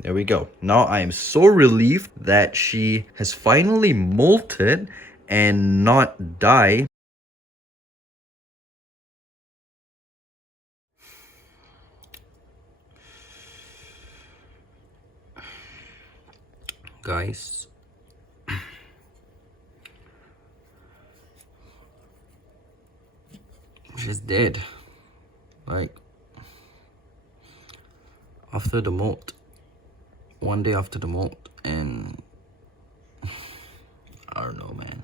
There we go. Now I am so relieved that she has finally molted and not died. Guys, she's dead. Like, after the molt. One day after the molt. And I don't know, man.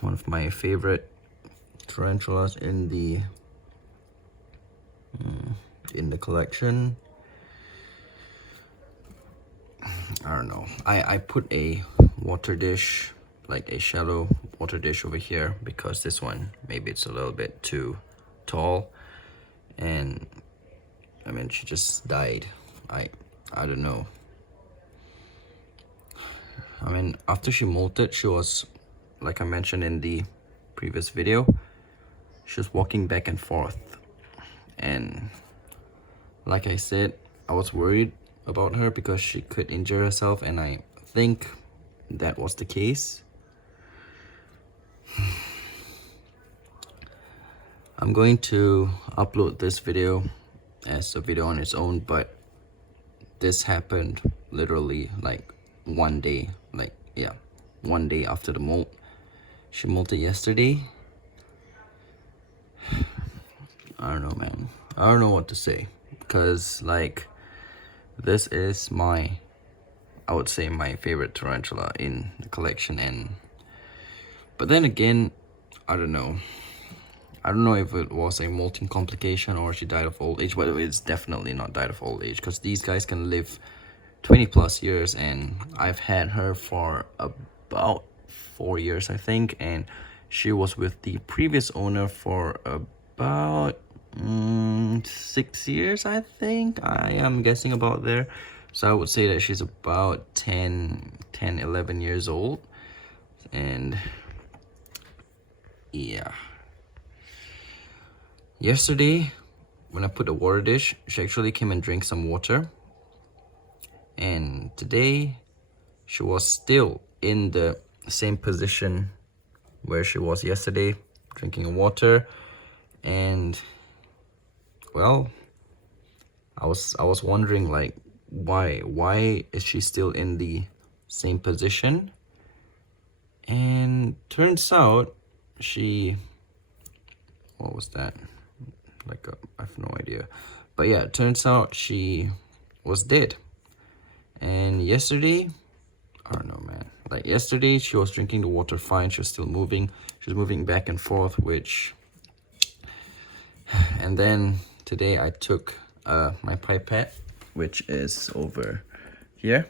One of my favorite tarantulas in the collection. I don't know. I put a water dish, like a shallow water dish over here, because this one, maybe it's a little bit too tall. And I mean, she just died. I don't know. I mean, after she molted, she was, like I mentioned in the previous video, she was walking back and forth. And like I said, I was worried about her because she could injure herself, and I think that was the case. I'm going to upload this video as a video on its own, but this happened literally like one day, one day after the molt. She molted yesterday. I don't know, man. I don't know what to say, because like, this is my, I would say, my favorite tarantula in the collection. And but then again, I don't know if it was a molting complication or she died of old age. But it's definitely not died of old age, because these guys can live 20 plus years, and I've had her for about 4 years, I think, and she was with the previous owner for about 6 years, I think. I am guessing about there. So I would say that she's about 11 years old. And yeah, yesterday when I put the water dish, she actually came and drank some water. And today she was still in the same position where she was yesterday, drinking water. And well, I was wondering, like, why is she still in the same position? And turns out what was that? I have no idea. But yeah, it turns out she was dead. And yesterday, I don't know, man. Like, yesterday she was drinking the water fine. She was still moving. She was moving back and forth, and then today I took my pipette, which is over here.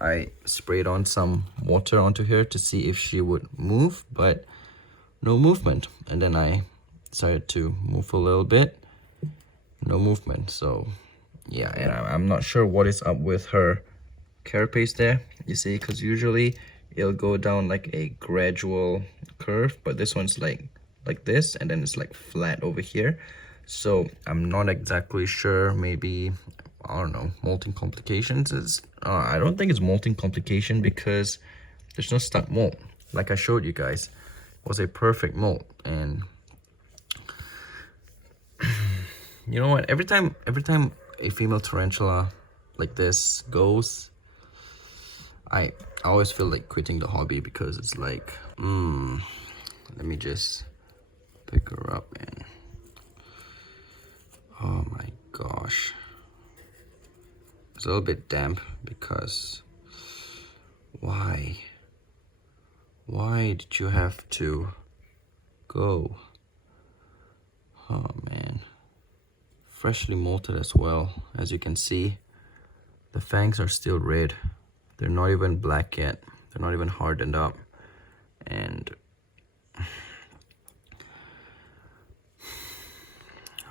I sprayed on some water onto her to see if she would move, but no movement. And then I decided to move a little bit. No movement. So yeah, and I'm not sure what is up with her carapace there, you see, because usually it'll go down like a gradual curve, but this one's like this, and then it's like flat over here. So I'm not exactly sure. Maybe, I don't know, molting complications is I don't think it's molting complication, because there's no stuck molt. Like I showed you guys, it was a perfect molt. And you know what, every time a female tarantula like this goes, I always feel like quitting the hobby, because it's like, let me just pick her up. And oh my gosh, it's a little bit damp, because why did you have to go? Oh man, freshly molted as well. As you can see, the fangs are still red. They're not even black yet. They're not even hardened up. And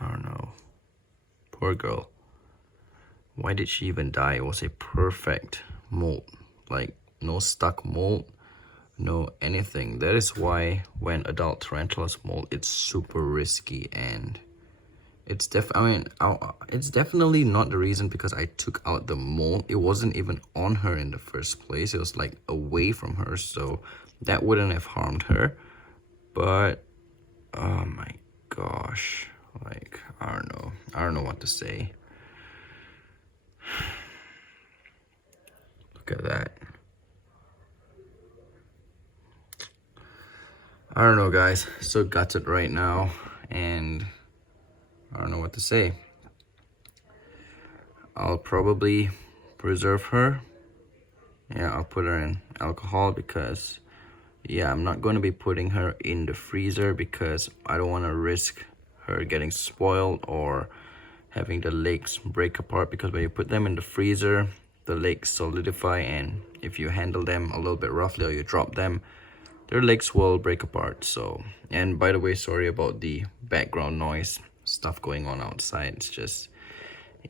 I don't know. Poor girl. Why did she even die? It was a perfect molt. Like, no stuck molt, no anything. That is why when adult tarantulas molt, it's super risky, and it's definitely not the reason because I took out the mold. It wasn't even on her in the first place. It was like away from her, so that wouldn't have harmed her. But oh my gosh, like I don't know what to say. Look at that. I don't know, guys. So gutted right now, and I don't know what to say. I'll probably preserve her. Yeah, I'll put her in alcohol because, yeah, I'm not going to be putting her in the freezer because I don't want to risk her getting spoiled or having the legs break apart, because when you put them in the freezer, the legs solidify, and if you handle them a little bit roughly or you drop them, their legs will break apart. So, and by the way, sorry about the background noise stuff going on outside. It's just,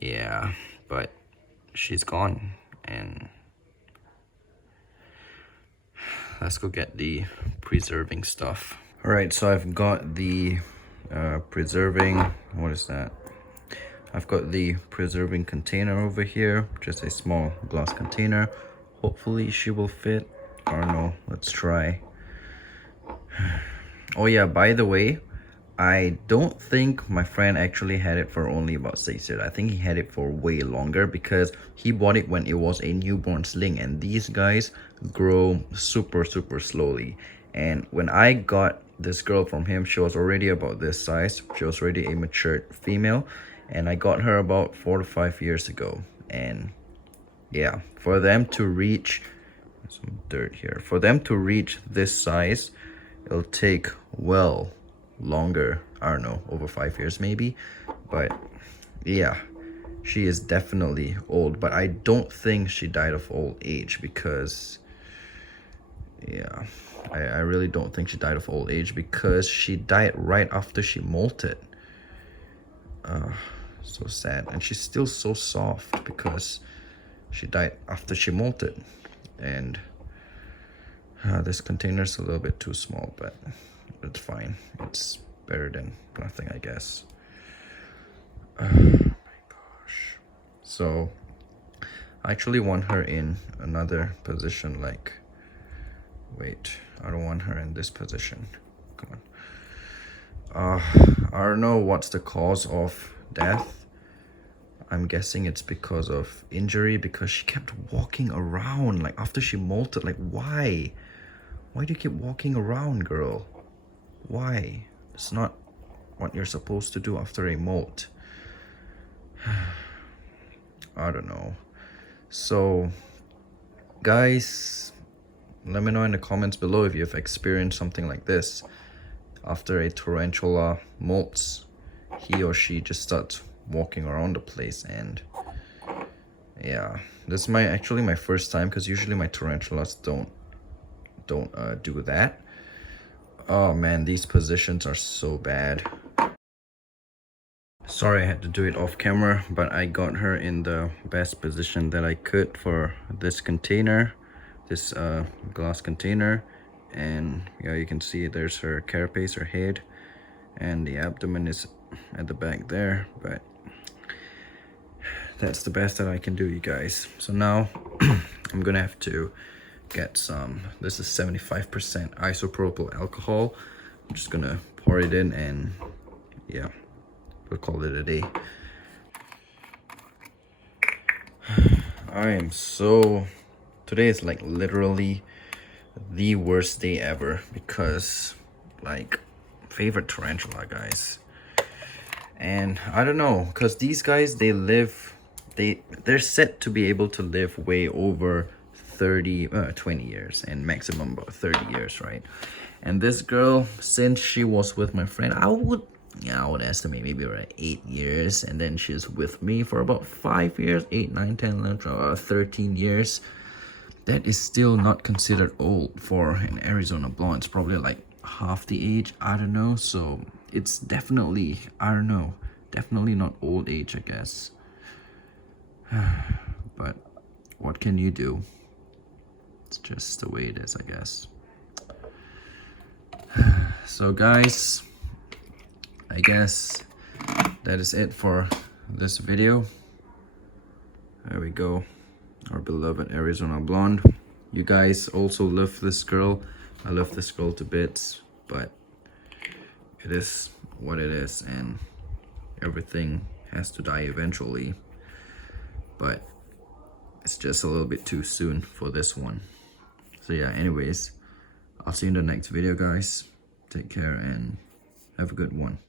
yeah, but she's gone, and let's go get the preserving stuff. All right, so I've got the preserving, what is that? I've got the preserving container over here, just a small glass container. Hopefully she will fit. I don't know, let's try. Oh yeah, by the way, I don't think my friend actually had it for only about 6 years. I think he had it for way longer because he bought it when it was a newborn sling, and these guys grow super slowly. And when I got this girl from him, she was already about this size. She was already a matured female, and I got her about 4 to 5 years ago. And yeah, for them to reach some dirt here, for them to reach this size, it'll take well longer. I don't know, over 5 years maybe. But yeah, she is definitely old, but I don't think she died of old age because, yeah, I really don't think she died of old age because she died right after she molted. So sad. And she's still so soft because she died after she molted. And this container's a little bit too small, but it's fine. It's better than nothing, I guess. Oh my gosh. So I actually want her in another position, like, wait, I don't want her in this position. Come on. I don't know what's the cause of death. I'm guessing it's because of injury, because she kept walking around like after she molted. Like, why? Why do you keep walking around, girl? Why? It's not what you're supposed to do after a molt. I don't know. So, guys, let me know in the comments below if you've experienced something like this. After a tarantula molts, he or she just starts walking around the place. And yeah, this is actually my first time, because usually my tarantulas don't do that. Oh man, these positions are so bad. Sorry I had to do it off camera, but I got her in the best position that I could for this container, this glass container. And yeah, you can see there's her carapace, her head, and the abdomen is at the back there. But that's the best that I can do, you guys. So now I'm gonna have to get some, this is 75% isopropyl alcohol. I'm just gonna pour it in, and yeah, we'll call it a day. Today is like literally the worst day ever, because like, favorite tarantula, guys. And I don't know, because these guys, they're set to be able to live way over 20 years, and maximum about 30 years, right? And this girl, since she was with my friend, I would estimate maybe around 8 years, and then she's with me for about 5 years, 8, 9, 10, 11, 13 years. That is still not considered old for an Arizona blonde. It's probably like half the age, I don't know. So it's definitely, I don't know, definitely not old age, I guess. But what can you do? It's just the way it is, I guess. So guys, I guess that is it for this video. There we go, our beloved Arizona blonde. You guys also love this girl. I love this girl to bits, but it is what it is, and everything has to die eventually. But it's just a little bit too soon for this one. So yeah, anyways, I'll see you in the next video, guys. Take care and have a good one.